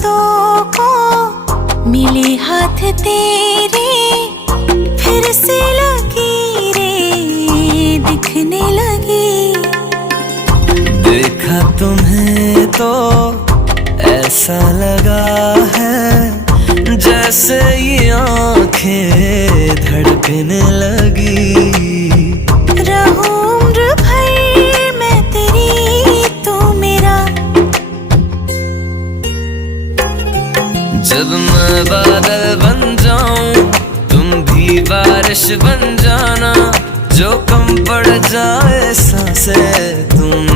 रातों को मिले हाथ तेरे, फिर से लकीरें दिखने लगी। देखा तुम्हें तो ऐसा लगा है जैसे ये आंखें धड़कने लगी। रहूं उम्र भर मैं तेरी, तू मेरा। जब मैं बादल बन जाऊं तुम भी बारिश बन जाना, जो कम पड़ जाए सांसें तुम